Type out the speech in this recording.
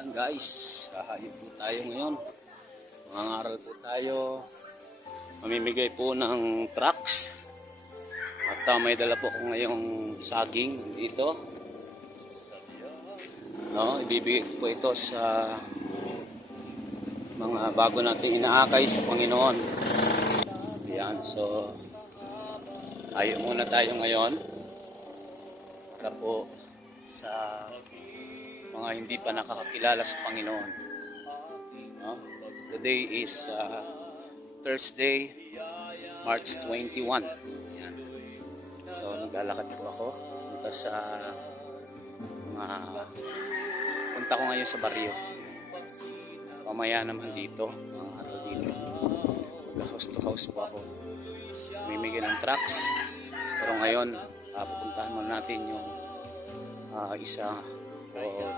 Ayan guys, hahayo po tayo ngayon. Mangangaral po tayo. Mamimigay po ng tracts. At may dala po ko ngayong saging dito. No, ibibigay ko po ito sa mga bago nating inaakay sa Panginoon. Ayan, so hayo muna tayo ngayon. Para po sa mga hindi pa nakakakilala sa Panginoon. No? Today is Thursday, March 21. Yan. So naglalakad po ako punta sa punta ko ngayon sa baryo. Mamaya naman dito, mga araw dito. Magka-house to house po ako. Mamimigay ng tracts. Pero ngayon, pupuntahan mo natin yung isa o